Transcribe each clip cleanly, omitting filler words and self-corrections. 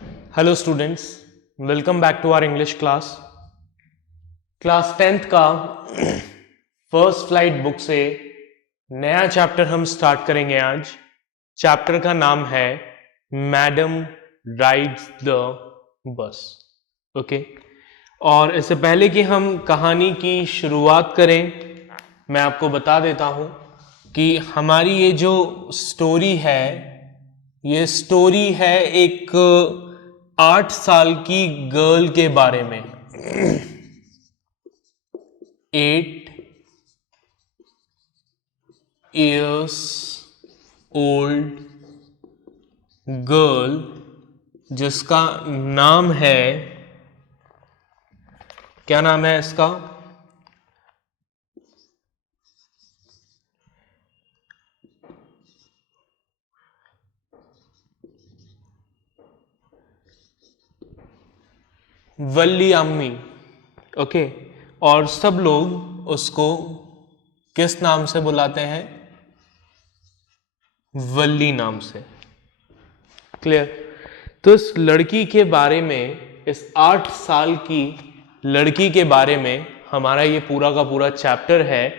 Hello students, welcome back to our English class. Class 10th का first flight book से नया chapter हम start करेंगे आज। चैप्टर का नाम है madam rides the bus. Okay, और इससे पहले कि हम कहानी की शुरुआत करें, मैं आपको बता देता हूं कि हमारी ये जो स्टोरी है, ये स्टोरी है एक 8 साल की गर्ल के बारे में। 8 years ओल्ड गर्ल जिसका नाम है, क्या नाम है इसका? वल्ली अम्मी। ओके, और सब लोग उसको किस नाम से बुलाते हैं? वल्ली नाम से। क्लियर? तो इस लड़की के बारे में, इस 8 साल की लड़की के बारे में हमारा ये पूरा का पूरा चैप्टर है।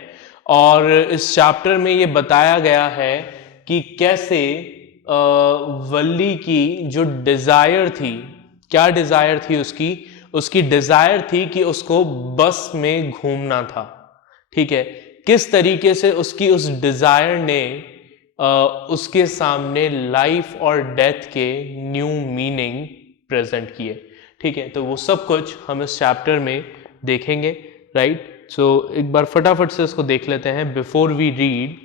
और इस चैप्टर में ये बताया गया है कि कैसे वल्ली की जो डिजायर थी, क्या डिजायर थी उसकी? उसकी डिजायर थी कि उसको बस में घूमना था। ठीक है, किस तरीके से उसकी उस डिजायर ने उसके सामने लाइफ और डेथ के न्यू मीनिंग प्रेजेंट किए। ठीक है, तो वो सब कुछ हम इस चैप्टर में देखेंगे। राइट, सो एक बार फटाफट से इसको देख लेते हैं before we read.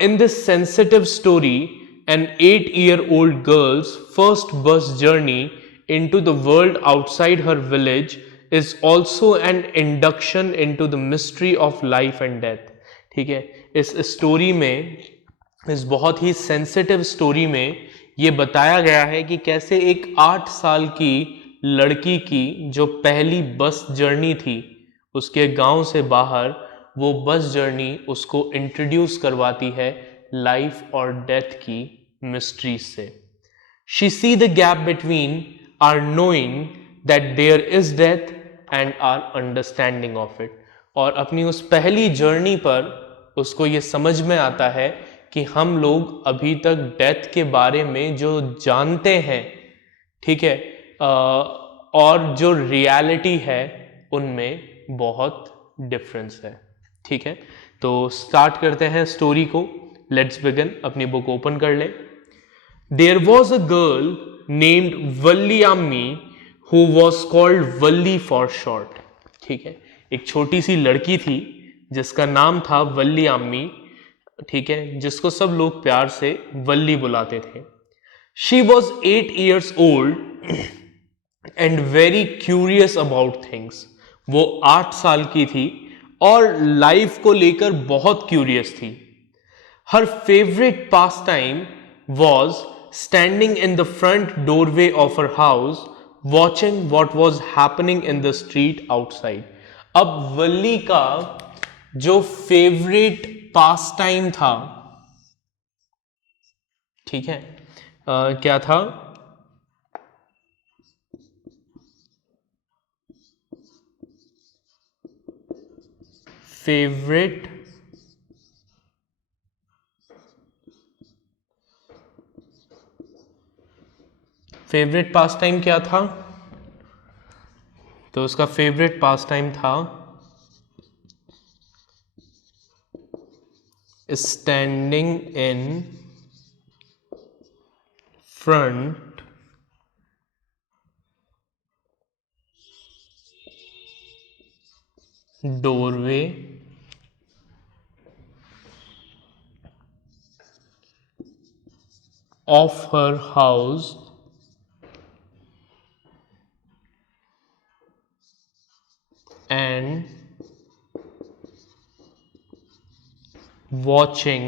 In this sensitive story, an 8-year-old girl's first bus journey into the world outside her village is also an induction into the mystery of life and death. ठीक है, इस स्टोरी में, इस बहुत ही sensitive story में ये बताया गया है कि कैसे एक 8 साल की लड़की की जो पहली बस जर्नी थी उसके गांव से बाहर, वो बस जर्नी उसको इंट्रोड्यूस करवाती है लाइफ और डेथ की मिस्ट्री से। She see the gap between her knowing that there is death and her understanding of it. और अपनी उस पहली जर्नी पर उसको ये समझ में आता है कि हम लोग अभी तक डेथ के बारे में जो जानते हैं, ठीक है, और जो रियलिटी है उनमें बहुत डिफरेंस है। ठीक है, तो स्टार्ट करते हैं स्टोरी को। Let's begin. अपनी बुक ओपन कर लें। There was a girl named Valliammai who was called Valli for short. ठीक है, एक छोटी सी लड़की थी जिसका नाम था वल्ली अम्मी। ठीक है, जिसको सब लोग प्यार से वल्ली बुलाते थे। She was 8 years old and very curious about things. वो 8 साल की थी और लाइफ को लेकर बहुत क्यूरियस थी। हर favourite pass time was standing in the front doorway of her house watching what was happening in the street outside. अब वल्ली का जो फेवरेट पास टाइम था, ठीक है, क्या था? फेवरेट फेवरेट पास टाइम क्या था? तो उसका फेवरेट पास टाइम था standing in front doorway of her house and watching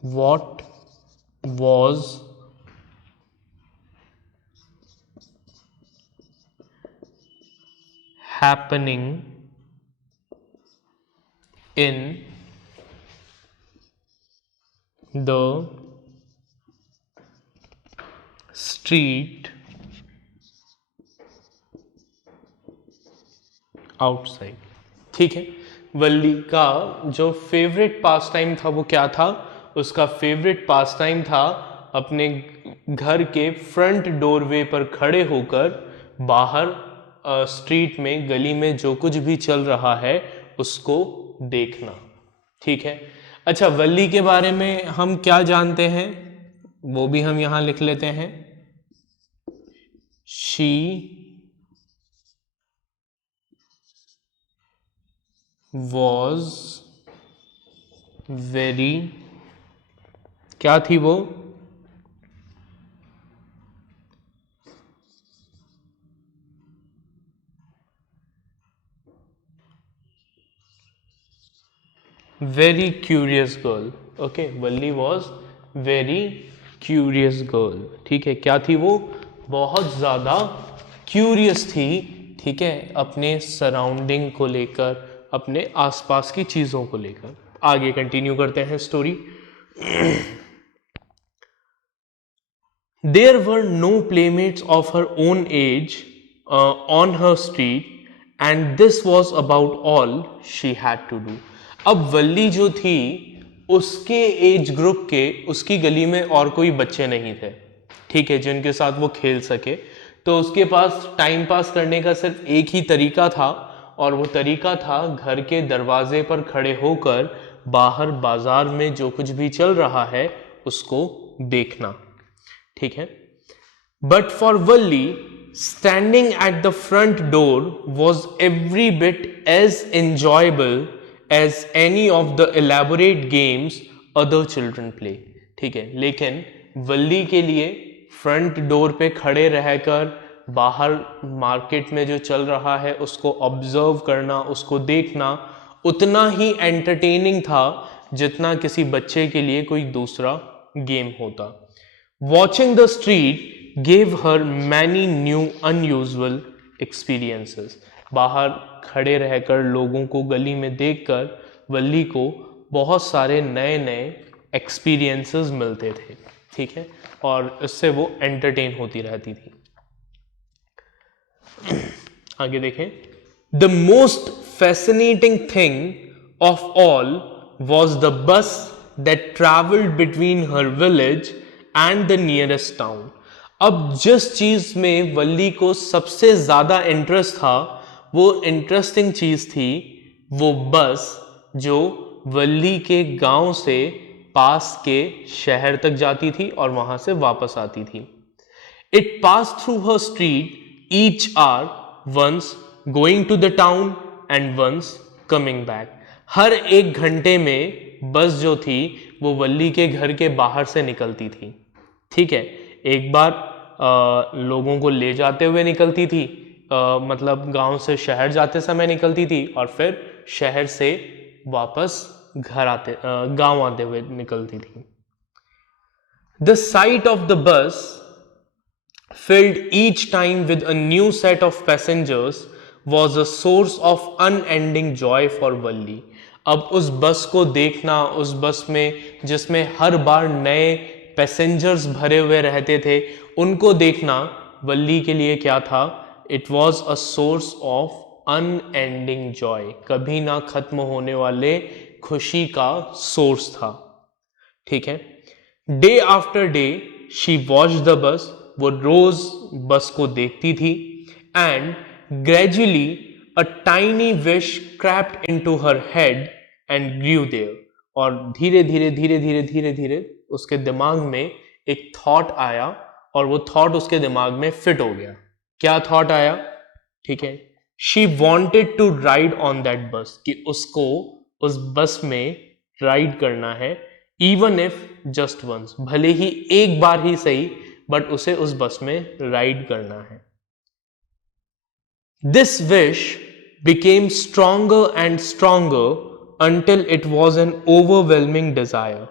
what was happening in the street outside. ठीक है, वल्ली का जो फेवरेट पास टाइम था वो क्या था? उसका फेवरेट पास टाइम था अपने घर के फ्रंट डोरवे पर खड़े होकर बाहर स्ट्रीट में, गली में जो कुछ भी चल रहा है उसको देखना। ठीक है, अच्छा, वल्ली के बारे में हम क्या जानते हैं वो भी हम यहां लिख लेते हैं। शी वॉज वेरी, क्या थी वो? Very curious girl. Okay, Valli was very curious girl. ठीक है, क्या थी वो? बहुत ज़्यादा क्यूरियस थी। ठीक है, अपने सराउंडिंग को लेकर, अपने आसपास की चीज़ों को लेकर। आगे कंटिन्यू करते हैं story. There were no playmates of her own age on her street, and this was about all she had to do. अब वल्ली जो थी उसके एज ग्रुप के, उसकी गली में और कोई बच्चे नहीं थे, ठीक है, जिनके साथ वो खेल सके। तो उसके पास टाइम पास करने का सिर्फ एक ही तरीका था, और वो तरीका था घर के दरवाजे पर खड़े होकर बाहर बाजार में जो कुछ भी चल रहा है उसको देखना। ठीक है, but for Valli standing at the front door was every bit as enjoyable as any of the elaborate games other children play. ठीक है, लेकिन वल्ली के लिए फ्रंट डोर पे खड़े रहकर बाहर मार्केट में जो चल रहा है उसको ऑब्जर्व करना, उसको देखना उतना ही एंटरटेनिंग था जितना किसी बच्चे के लिए कोई दूसरा गेम होता। Watching the street gave her many new unusual experiences. बाहर खड़े रहकर लोगों को गली में देखकर वल्ली को बहुत सारे नए नए एक्सपीरियंसेस मिलते थे। ठीक है, और इससे वो एंटरटेन होती रहती थी। आगे देखें। The most fascinating thing of all was the bus that traveled between her village and the nearest town. अब जिस चीज में वल्ली को सबसे ज्यादा इंटरेस्ट था, वो इंटरेस्टिंग चीज थी वो बस जो वल्ली के गांव से पास के शहर तक जाती थी और वहां से वापस आती थी। It passed through her street each hour, once going to the town and once coming back. हर एक घंटे में बस जो थी वो वल्ली के घर के बाहर से निकलती थी। ठीक है, एक बार लोगों को ले जाते हुए निकलती थी, मतलब गांव से शहर जाते समय निकलती थी, और फिर शहर से वापस घर आते गांव आते हुए निकलती थी। The sight of the bus filled each time with a new set of passengers was a source of unending joy for वल्ली। अब उस बस को देखना, उस बस में जिसमें हर बार नए पैसेंजर्स भरे हुए रहते थे, उनको देखना वल्ली के लिए क्या था? It was a source of unending Joy, कभी ना खत्म होने वाले खुशी का सोर्स था। ठीक है, day after day she watch the bus, वो रोज बस को देखती थी। And gradually a tiny wish crept into her head and grew there, और धीरे धीरे धीरे धीरे धीरे धीरे उसके दिमाग में एक थॉट आया, और वो थॉट उसके दिमाग में फिट हो गया। क्या थॉट आया? ठीक है, she wanted to ride on that bus, कि उसको उस बस में राइड करना है, इवन इफ जस्ट वंस, भले ही एक बार ही सही, बट उसे उस बस में राइड करना है। This wish became stronger and stronger until it was an overwhelming desire.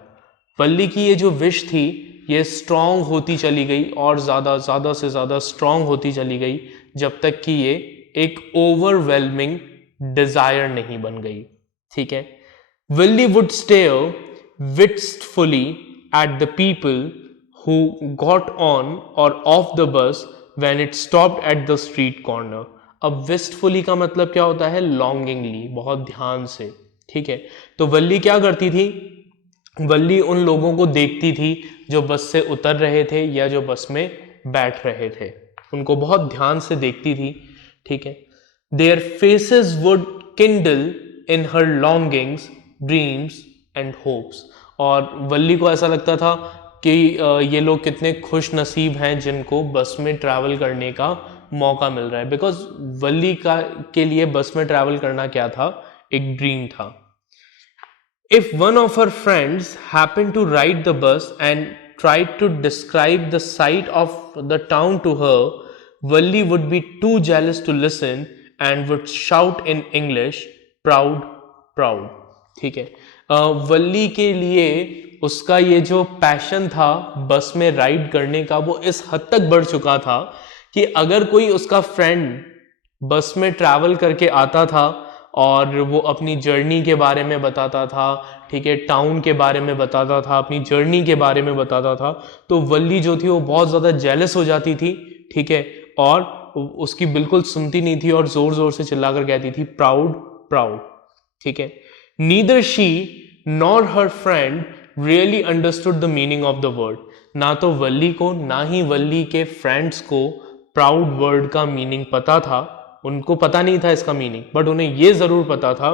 वल्ली की ये जो विश थी ये स्ट्रॉन्ग होती चली गई, और ज़्यादा से ज़्यादा स्ट्रॉन्ग होती चली गई, जब तक कि ये एक ओवरवेलमिंग डिजायर नहीं बन गई। ठीक है, Valli would stare wistfully at the people who got on or off the bus when it stopped at the street corner. अब wistfully का मतलब क्या होता है? longingly, बहुत ध्यान से, ठीक है। तो वल्ली क्या करती थी? वल्ली उन लोगों को देखती थी जो बस से उतर रहे थे या जो बस में बैठ रहे थे, उनको बहुत ध्यान से देखती थी, ठीक है। Their faces would kindle in her longings, dreams and hopes. और वल्ली को ऐसा लगता था कि ये लोग कितने खुश नसीब हैं जिनको बस में ट्रैवल करने का मौका मिल रहा है, बिकॉज वल्ली के लिए बस में ट्रैवल करना क्या था? एक ड्रीम था। If one of her friends happened to ride the bus and tried to describe the sight of the town to her, Valli would be too jealous to listen and would shout in English, proud, proud. ठीक है। वल्ली के लिए उसका ये जो passion था बस में राइड करने का, वो इस हद तक बढ़ चुका था कि अगर कोई उसका फ्रेंड बस में ट्रैवल करके आता था और वो अपनी जर्नी के बारे में बताता था, ठीक है, टाउन के बारे में बताता था, अपनी जर्नी के बारे में बताता था, तो वल्ली जो थी वो बहुत ज़्यादा जेलस हो जाती थी, ठीक है, और उसकी बिल्कुल सुनती नहीं थी और ज़ोर ज़ोर से चिल्लाकर कहती थी प्राउड प्राउड, ठीक है। Neither she nor her friend really understood the meaning of the word. ना तो वल्ली को ना ही वल्ली के फ्रेंड्स को प्राउड वर्ड का मीनिंग पता था, उनको पता नहीं था इसका मीनिंग, बट उन्हें ये जरूर पता था,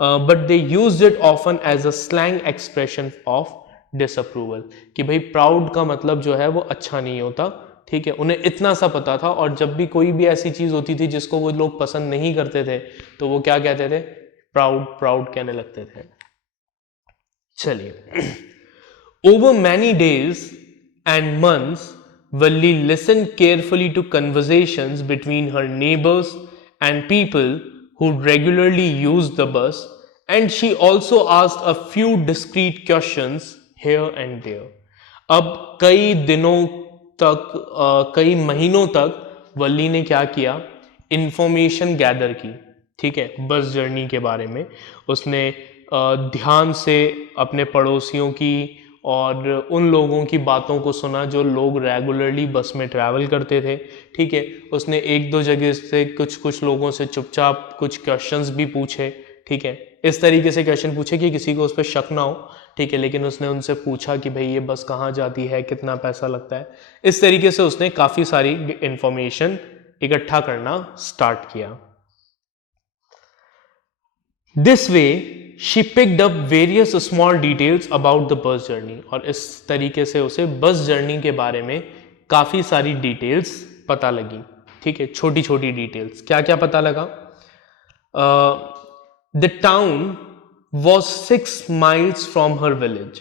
but they used it often as a slang expression of disapproval, कि भाई प्राउड का मतलब जो है वो अच्छा नहीं होता, ठीक है, उन्हें इतना सा पता था। और जब भी कोई भी ऐसी चीज होती थी जिसको वो लोग पसंद नहीं करते थे तो वो क्या कहते थे? प्राउड प्राउड कहने लगते थे। चलिए, over many days and months Valli listened carefully to conversations between her neighbors and people who regularly used the bus, and she also asked a few discreet questions here and there. अब कई दिनों तक, कई महीनों तक वल्ली ने क्या किया? इंफॉर्मेशन गैदर की, ठीक है, बस जर्नी के बारे में। उसने ध्यान से अपने पड़ोसियों की और उन लोगों की बातों को सुना जो लोग रेगुलरली बस में ट्रैवल करते थे, ठीक है। उसने एक दो जगह से कुछ लोगों से चुपचाप कुछ क्वेश्चंस भी पूछे, ठीक है, इस तरीके से क्वेश्चन पूछे कि किसी को उस पर शक ना हो, ठीक है, लेकिन उसने उनसे पूछा कि भाई ये बस कहाँ जाती है, कितना पैसा लगता है। इस तरीके से उसने काफ़ी सारी इंफॉर्मेशन इकट्ठा करना स्टार्ट किया। This way, she picked up various small details about the bus journey. और इस तरीके से उसे बस जर्नी के बारे में काफ़ी सारी डिटेल्स पता लगी, ठीक है, छोटी छोटी डिटेल्स। क्या क्या पता लगा? The town was 6 miles from her village,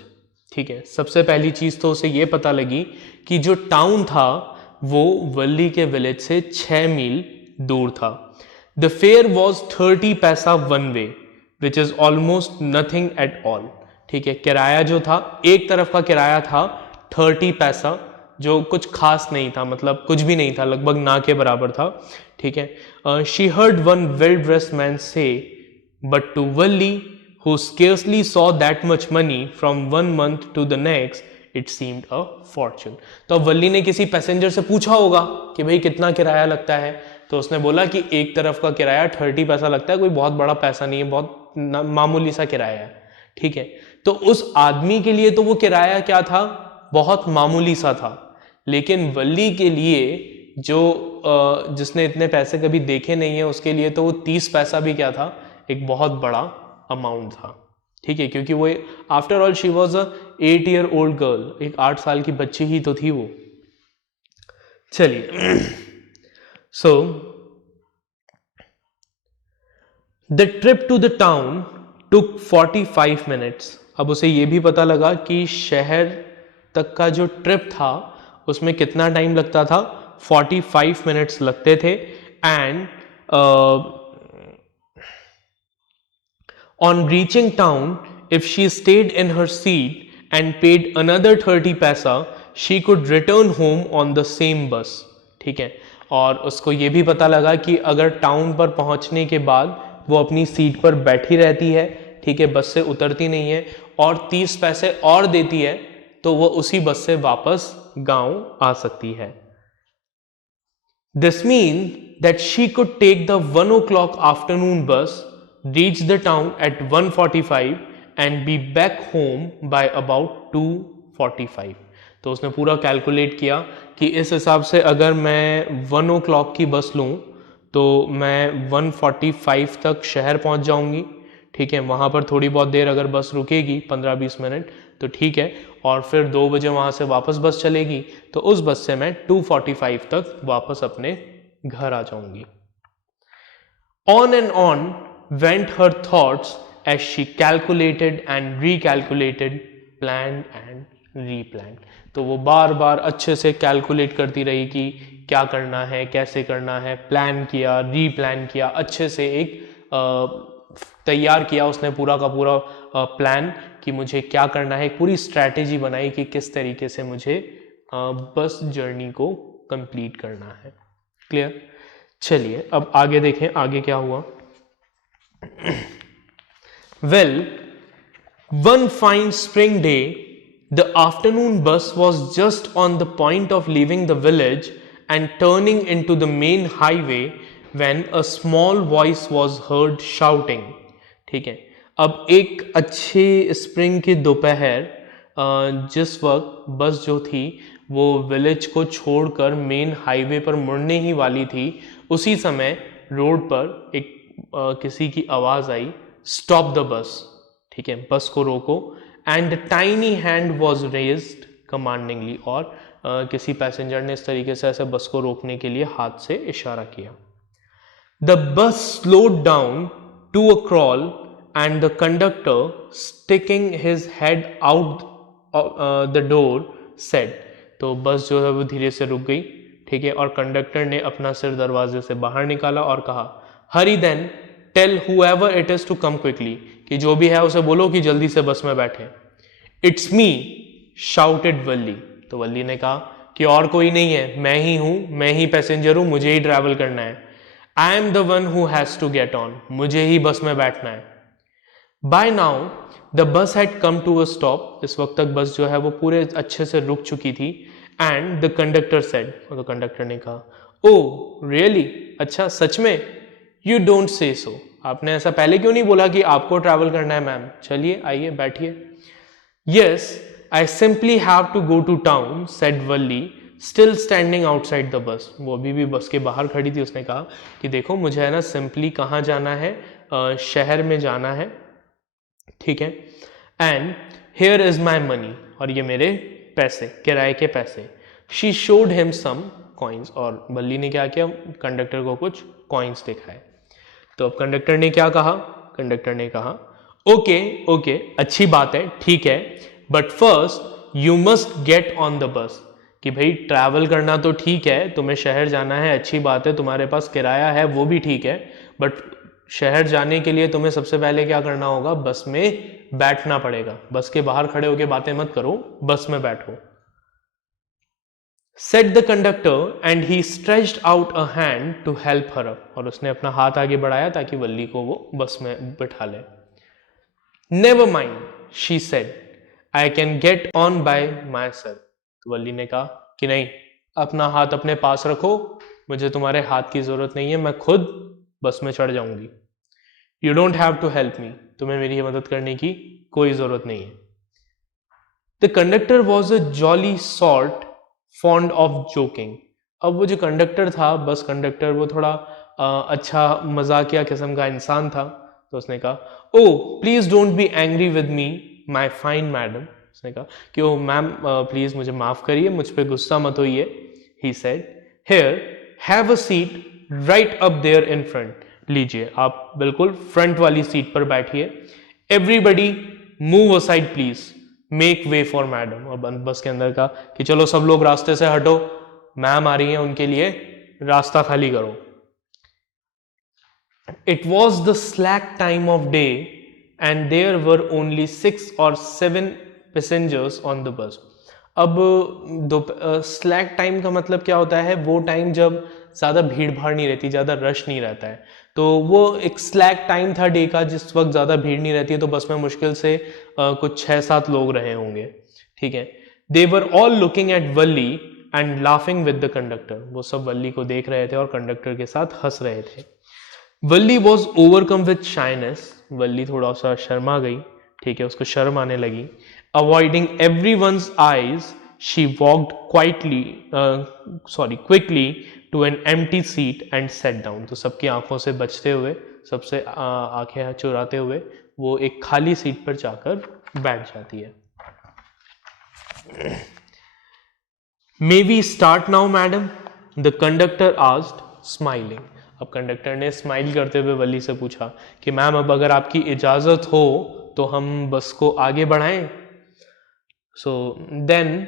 ठीक है। सबसे पहली चीज़ तो उसे ये पता लगी कि जो टाउन था वो वल्ली के विलेज से 6 मील दूर था। द फेयर वॉज 30 पैसा one way, which is almost nothing at all, ठीक है। किराया जो था, एक तरफ का किराया था 30 पैसा, जो कुछ खास नहीं था, मतलब कुछ भी नहीं था, लगभग ना के बराबर था, ठीक है। She heard one well dressed man से, but to Valli who scarcely saw that much money from one month to the next, it seemed a fortune. तो अब वल्ली ने किसी पैसेंजर से पूछा होगा कि भाई कितना किराया लगता है, तो उसने बोला कि एक तरफ का किराया 30 पैसा लगता है, कोई बहुत बड़ा पैसा नहीं है, बहुत मामूली सा किराया है, ठीक है। तो उस आदमी के लिए तो वो किराया क्या था? बहुत मामूली सा था, लेकिन वल्ली के लिए जो जिसने इतने पैसे कभी देखे नहीं है उसके लिए तो वो 30 पैसा भी क्या था? एक बहुत बड़ा अमाउंट था, ठीक है, क्योंकि वो after all she was a 8 year old girl, एक 8 साल की बच्ची ही तो थी वो। चलिए, so the trip to the town took 45 minutes। अब उसे ये भी पता लगा कि शहर तक का जो ट्रिप था उसमें कितना टाइम लगता था? 45 minutes लगते थे। And on reaching town, if she stayed in her seat and paid another 30 पैसा, she could return home on the same bus, ठीक है। और उसको ये भी पता लगा कि अगर टाउन पर पहुंचने के बाद वो अपनी सीट पर बैठी रहती है, ठीक है, बस से उतरती नहीं है और 30 पैसे और देती है, तो वो उसी बस से वापस गांव आ सकती है। This means that she could take the 1 o'clock afternoon bus, reach the town at 1:45 and be back home by about 2:45। तो उसने पूरा कैलकुलेट किया कि इस हिसाब से अगर मैं 1 o'clock की बस लूँ तो मैं 1:45 तक शहर पहुँच जाऊँगी, ठीक है। वहाँ पर थोड़ी बहुत देर अगर बस रुकेगी 15-20 मिनट तो ठीक है, और फिर 2 बजे वहाँ से वापस बस चलेगी तो उस बस से मैं 2:45 तक वापस अपने घर आ जाऊंगी। On and on went her thoughts as she calculated and recalculated, planned and replanned। तो वो बार बार अच्छे से कैलकुलेट करती रही कि क्या करना है, कैसे करना है, प्लान किया, रीप्लान किया, अच्छे से एक तैयार किया उसने पूरा का पूरा प्लान कि मुझे क्या करना है, एक पूरी स्ट्रैटेजी बनाई कि किस तरीके से मुझे बस जर्नी को कंप्लीट करना है। क्लियर? चलिए अब आगे देखें आगे क्या हुआ। Well, one fine spring day the afternoon bus was just on the point of leaving the village and turning into the main highway when a small voice was heard shouting। ठीक है, अब एक अच्छे spring की दोपहर जिस वक्त बस जो थी वो विलेज को छोड़कर मेन हाईवे पर मुड़ने ही वाली थी, उसी समय रोड पर एक किसी की आवाज़ आई, स्टॉप द बस। ठीक है, बस को रोको। And tiny hand was raised commandingly, और किसी पैसेंजर ने इस तरीके से ऐसे बस को रोकने के लिए हाथ से इशारा किया। The bus slowed down to a crawl and the conductor, sticking his head out the door, said। तो बस जो है वो धीरे से रुक गई, ठीक है, और कंडक्टर ने अपना सिर दरवाजे से बाहर निकाला और कहा, hurry then tell whoever it is to come quickly, कि जो भी है उसे बोलो कि जल्दी से बस में बैठे। It's me, shouted वल्ली। तो वल्ली ने कहा कि और कोई नहीं है, मैं ही हूँ, मैं ही पैसेंजर हूँ, मुझे ही ट्रैवल करना है। I am the one who has to get on, मुझे ही बस में बैठना है। By now the bus had come to a stop, इस वक्त तक बस जो है वो पूरे अच्छे से रुक चुकी थी। And the conductor said, और तो कंडक्टर ने कहा, Oh really, अच्छा सच में? You don't say so, आपने ऐसा पहले क्यों नहीं बोला कि आपको ट्रैवल करना है मैम, चलिए आइए बैठिए। Yes, I simply have to go to town, said Valli, still standing outside the bus. वो अभी भी बस के बाहर खड़ी थी। उसने कहा कि देखो मुझे है ना सिंपली कहाँ जाना है, शहर में जाना है, ठीक है। And here is my money, और ये मेरे पैसे, किराए के पैसे। She showed him some coins, और वल्ली ने क्या किया, कंडक्टर को कुछ कॉइन्स दिखाए। तो अब कंडक्टर ने क्या कहा, कंडक्टर ने कहा ओके ओके, अच्छी बात है, ठीक है, but first you must get on the बस, कि भाई ट्रैवल करना तो ठीक है, तुम्हें शहर जाना है, अच्छी बात है, तुम्हारे पास किराया है वो भी ठीक है, बट शहर जाने के लिए तुम्हें सबसे पहले क्या करना होगा, बस में बैठना पड़ेगा। बस के बाहर खड़े होकर बातें मत करो, बस में बैठो। Said the conductor and he stretched out a hand to help her up, और उसने अपना हाथ आगे बढ़ाया ताकि वल्ली को वो बस में बिठा ले। Never mind, she said, I can get on by my self. तो वल्ली ने कहा कि नहीं, अपना हाथ अपने पास रखो, मुझे तुम्हारे हाथ की जरूरत नहीं है, मैं खुद बस में चढ़ जाऊंगी। You don't have to help me, तुम्हें मेरी मदद करने की कोई जरूरत नहीं है। The conductor was a jolly sort, fond of joking. अब वो जो कंडक्टर था, बस कंडक्टर, वो थोड़ा अच्छा मजाकिया किस्म का इंसान था। तो उसने कहा, oh please don't be angry with me my fine madam. उसने कहा कि ओ मैम प्लीज मुझे माफ करिए, मुझ पे गुस्सा मत होइए। He said, here have a seat right up there in front, लीजिए आप बिल्कुल फ्रंट वाली सीट पर बैठिए। Everybody move aside please, make way for madam. और बस के अंदर का कि चलो सब लोग रास्ते से हटो, मैम आ रही हैं, उनके लिए रास्ता खाली करो। It was the slack time of day and there were only 6 or 7 passengers on the bus. अब स्लैक टाइम का मतलब क्या होता है, वो टाइम जब ज़्यादा भीड़ भाड़ नहीं रहती, ज़्यादा रश नहीं रहता है, तो वो एक स्लैक टाइम था डे का, जिस वक्त ज़्यादा भीड़ नहीं रहती है, तो बस में मुश्किल से कुछ 6-7 लोग रहे होंगे, ठीक है। They were all looking at Valli and laughing with the conductor. वो सब वल्ली को देख रहे थे और कंडक्टर के साथ हंस रहे थे। वल्ली वॉज ओवरकम विद शाइनेस। वल्ली थोड़ा सा शर्मा गई, ठीक है, उसको शर्म आने लगी। Avoiding everyone's eyes she walked quickly to an empty seat and set down. तो सबकी आंखों से बचते हुए, सबसे आंखें चुराते हुए वो एक खाली सीट पर जाकर बैठ जाती है। May we start now madam, the conductor asked smiling. अब कंडक्टर ने स्माइल करते हुए वल्ली से पूछा कि मैम अब अगर आपकी इजाजत हो तो हम बस को आगे बढ़ाएं। So then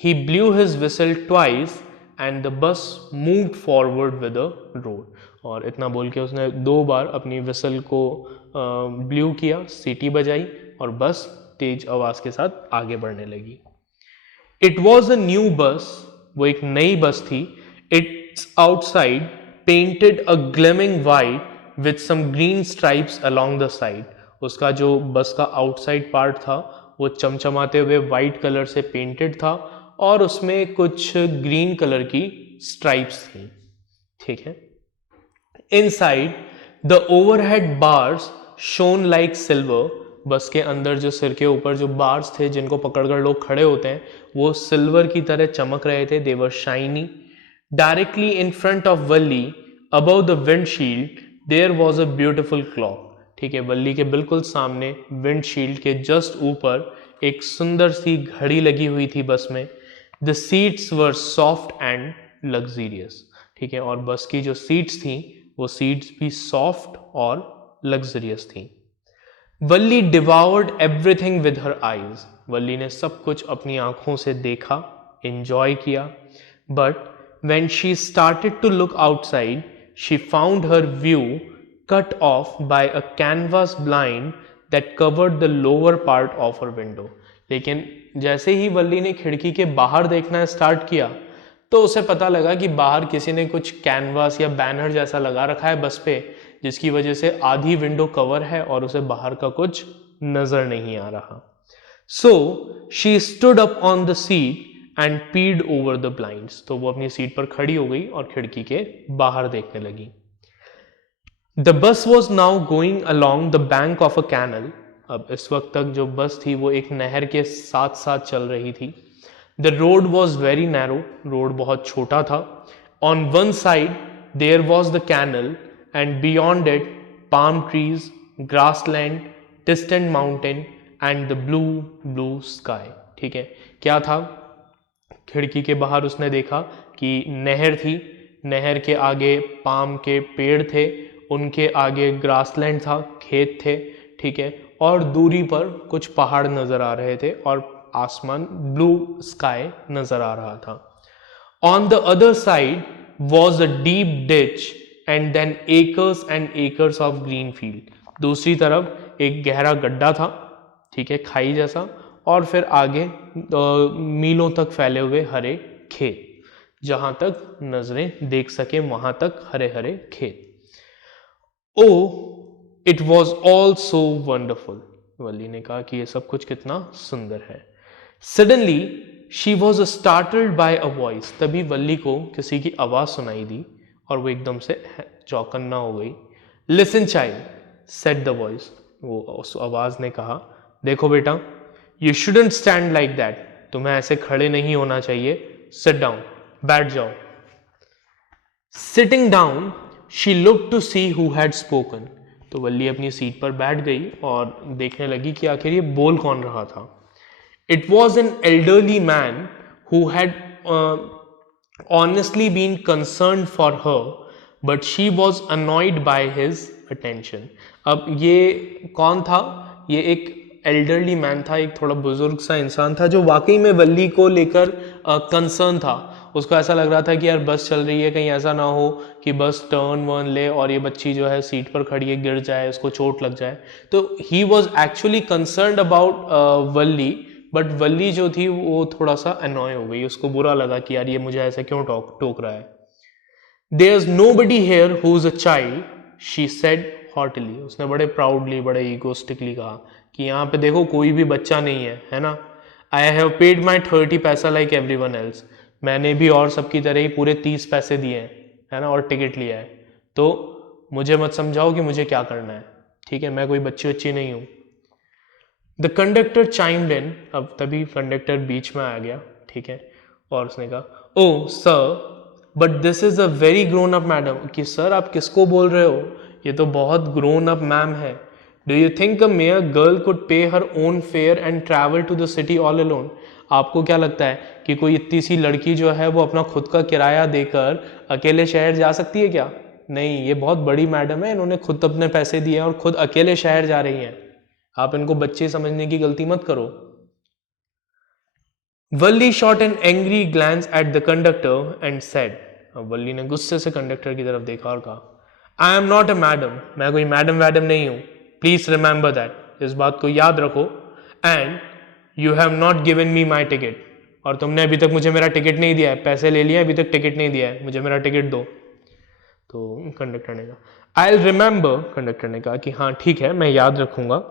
he blew his whistle twice and the bus moved forward with the road. और इतना बोल के उसने 2 बार अपनी विसल को ब्लू किया, सीटी बजाई और बस तेज आवाज के साथ आगे बढ़ने लगी। It was a new bus, वो एक नई बस थी। Its outside painted a gleaming white with some green stripes along the side. उसका जो बस का आउटसाइड पार्ट था वो चमचमाते हुए वाइट कलर से पेंटेड था और उसमें कुछ ग्रीन कलर की स्ट्राइप्स थी, ठीक है। Inside the overhead bars shown like silver. बस के अंदर जो सिर के ऊपर जो बार्स थे जिनको पकड़कर लोग खड़े होते हैं वो सिल्वर की तरह चमक रहे थे। They were shiny. Directly in front of Valli above the windshield there was a beautiful clock. ठीक है, वल्ली के बिल्कुल सामने विंडशील्ड के जस्ट ऊपर एक सुंदर सी घड़ी लगी हुई थी बस में। The seats were soft and luxurious. ठीक है, और बस की जो सीट्स थी वो सीट्स भी सॉफ्ट और लग्जरियस थी। वल्ली डिवावर्ड एवरीथिंग विद हर आईज। वल्ली ने सब कुछ अपनी आंखों से देखा, एंजॉय किया। But when she started to look outside, she found her view cut off by a canvas blind that covered the lower part of her window. लेकिन जैसे ही वल्ली ने खिड़की के बाहर देखना स्टार्ट किया तो उसे पता लगा कि बाहर किसी ने कुछ कैनवास या बैनर जैसा लगा रखा है बस पे, जिसकी वजह से आधी विंडो कवर है और उसे बाहर का कुछ नजर नहीं आ रहा। So she stood up on the seat and peered over the blinds. तो वो अपनी सीट पर खड़ी हो गई और खिड़की के बाहर देखने लगी। The bus was now going along the bank of a canal. अब इस वक्त तक जो बस थी वो एक नहर के साथ साथ चल रही थी। The road was very narrow. Road बहुत छोटा था। On one side there was the canal and beyond it palm trees, grassland, distant mountain and the blue sky. ठीक है, क्या था? खिड़की के बाहर उसने देखा कि नहर थी, नहर के आगे पाम के पेड़ थे, उनके आगे ग्रासलैंड था, खेत थे, ठीक है, और दूरी पर कुछ पहाड़ नजर आ रहे थे और आसमान ब्लू स्काई नजर आ रहा था। On the other side was a deep ditch and then acres and acres of green field. दूसरी तरफ एक गहरा गड्ढा था, ठीक है, खाई जैसा, और फिर आगे मीलों तक फैले हुए हरे खेत, जहां तक नजरें देख सके वहां तक हरे हरे खेत। Oh it was all so wonderful. Valli ने कहा कि ये सब कुछ कितना सुंदर है। Suddenly she was startled by a voice. तभी वल्ली को किसी की आवाज सुनाई दी और वो एकदम से चौकन्ना हो गई। Listen child, said the voice. वो उस आवाज ने कहा, देखो बेटा, you shouldn't stand like that. तुम्हें ऐसे खड़े नहीं होना चाहिए। सिट डाउन, बैठ जाओ। Sitting down she look to see who had spoken. तो वल्ली अपनी सीट पर बैठ गई और देखने लगी कि आखिर ये बोल कौन रहा था। It was an elderly man who had honestly been concern for her but she was annoyed by his attention. अब ये कौन था? ये एक एल्डरली मैन था, एक थोड़ा बुजुर्ग सा इंसान था जो वाकई में वल्ली को लेकर कंसर्न था। उसको ऐसा लग रहा था कि यार बस चल रही है, कहीं ऐसा ना हो कि बस टर्न वर्न ले और ये बच्ची जो है सीट पर खड़ी है गिर जाए, उसको चोट लग जाए। तो he was actually concerned about Valli, but Valli जो थी वो थोड़ा सा अनॉय हो गई। उसको बुरा लगा कि यार ये मुझे ऐसे क्यों टोक रहा है। There is nobody here who is a child, she said hotly. उसने बड़े प्राउडली, बड़े ईगोस्टिकली कहा कि यहाँ पे देखो कोई भी बच्चा नहीं है, है ना। आई हैव पेड माई 30 पैसा लाइक एवरीवन एल्स, मैंने भी और सबकी तरह ही पूरे 30 पैसे दिए हैं, है ना, और टिकट लिया है, तो मुझे मत समझाओ कि मुझे क्या करना है, ठीक है, मैं कोई बच्ची बच्ची नहीं हूँ। द कंडक्टर चाइम्ड इन, अब तभी कंडक्टर बीच में आ गया, ठीक है, और उसने कहा oh sir but this is a very grown up madam, कि सर आप किसको बोल रहे हो, ये तो बहुत ग्रोन अप मैम है। Do you think a mere girl could pay her own fare and travel to the city all alone, आपको क्या लगता है कि कोई इतनी सी लड़की जो है वो अपना खुद का किराया देकर अकेले शहर जा सकती है क्या? नहीं, ये बहुत बड़ी मैडम है, इन्होंने खुद अपने पैसे दिए हैं और खुद अकेले शहर जा रही हैं, आप इनको बच्चे समझने की गलती मत करो। Valli shot an angry glance at the conductor and said, Valli ने गुस्से से कंडक्टर की तरफ देखा और कहा I am not a madam, मैं कोई मैडम वैडम नहीं हूं, प्लीज रिमेंबर दैट, इस बात को याद रखो, and you have not given me my ticket, और तुमने अभी तक मुझे मेरा टिकट नहीं दिया है, पैसे ले लिए अभी तक टिकट नहीं दिया है, मुझे मेरा टिकट दो। तो कंडक्टर ने कहा आई विल रिमेंबर, कंडक्टर ने कहा कि हाँ ठीक है मैं याद रखूंगा,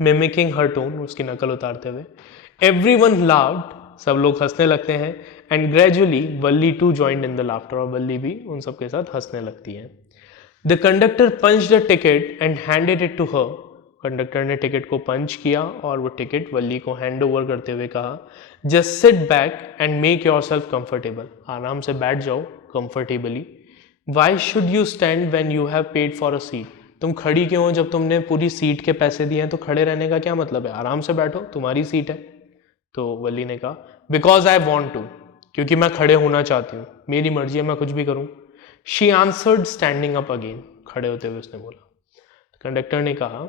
मिमिकिंग हर टोन, उसकी नकल उतारते हुए। एवरीवन लाफ्ड, सब लोग हंसने लगते हैं, and gradually Valli too joined in the laughter, और वल्ली भी उन सबके साथ हंसने लगती है। The conductor punch the ticket and handed it to her, conductor ने टिकट को पंच किया और वो टिकट वल्ली को हैंड ओवर करते हुए कहा just sit back and make your self comfortable, आराम से बैठ जाओ comfortably. Why should you stand when you have paid for a seat, तुम खड़ी क्यों हो जब तुमने पूरी सीट के पैसे दिए हैं, तो खड़े रहने का क्या मतलब है, आराम से बैठो, तुम्हारी सीट है। तो वल्ली ने कहा बिकॉज आई वॉन्ट टू, क्योंकि मैं खड़े होना चाहती हूँ, मेरी मर्जी है, मैं कुछ भी करूँ। She answered standing up again, खड़े होते हुए उसने बोला। कंडक्टर ने कहा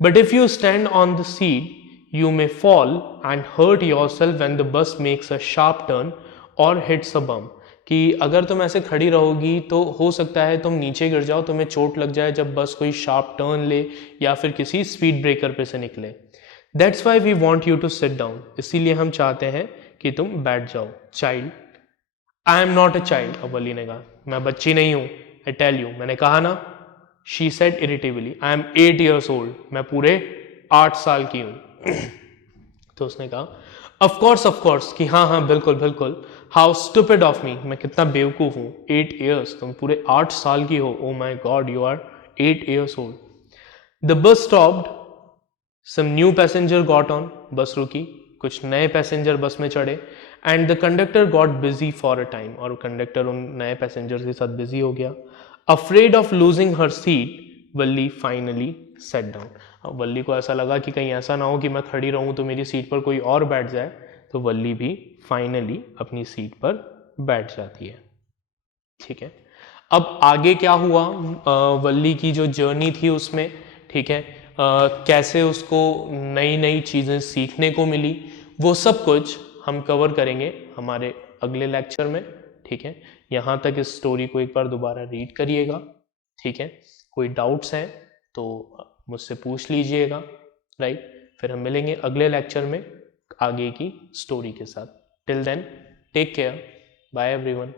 but if you stand on the seat you may fall and hurt yourself when the bus makes a sharp turn और हिट्स अ बम, कि अगर तुम ऐसे खड़ी रहोगी तो हो सकता है तुम नीचे गिर जाओ, तुम्हें चोट लग जाए जब बस कोई शार्प टर्न ले या फिर किसी स्पीड ब्रेकर पे से निकले। That's why we want you to sit down, इसीलिए हम चाहते हैं कि तुम बैठ जाओ। Child, I am not a child, अब वली ने कहा मैं बच्ची नहीं हूं, आई टेल यू, मैंने कहा ना। She said irritably I am 8 years old, मैं पूरे 8 साल की हूं। तो उसने कहा ऑफ कोर्स, कि हाँ हाँ बिल्कुल बिल्कुल, हाउ स्टूपिड ऑफ मी, मैं कितना बेवकूफ हूँ, 8 years, तुम पूरे 8 साल की हो, oh my god you are 8 years old। The bus stopped, some new passenger got on, bus रुकी, कुछ नए पैसेंजर बस में चढ़े, and the conductor got busy for a time, और कंडक्टर उन नए पैसेंजर के साथ बिजी हो गया। Afraid of losing her seat Valli finally sat down, अब वल्ली को ऐसा लगा कि कहीं ऐसा ना हो कि मैं खड़ी रहूं तो मेरी सीट पर कोई और बैठ जाए, तो वल्ली भी फाइनली अपनी सीट पर बैठ जाती है। ठीक है, अब आगे क्या हुआ, वल्ली की जो जर्नी थी उसमें, ठीक है, कैसे उसको नई नई चीज़ें सीखने को मिली, वो सब कुछ हम कवर करेंगे हमारे अगले लेक्चर में। ठीक है, यहाँ तक इस स्टोरी को एक बार दोबारा रीड करिएगा। ठीक है, कोई डाउट्स हैं तो मुझसे पूछ लीजिएगा, राइट। फिर हम मिलेंगे अगले लेक्चर में आगे की स्टोरी के साथ। Till then take care, bye everyone.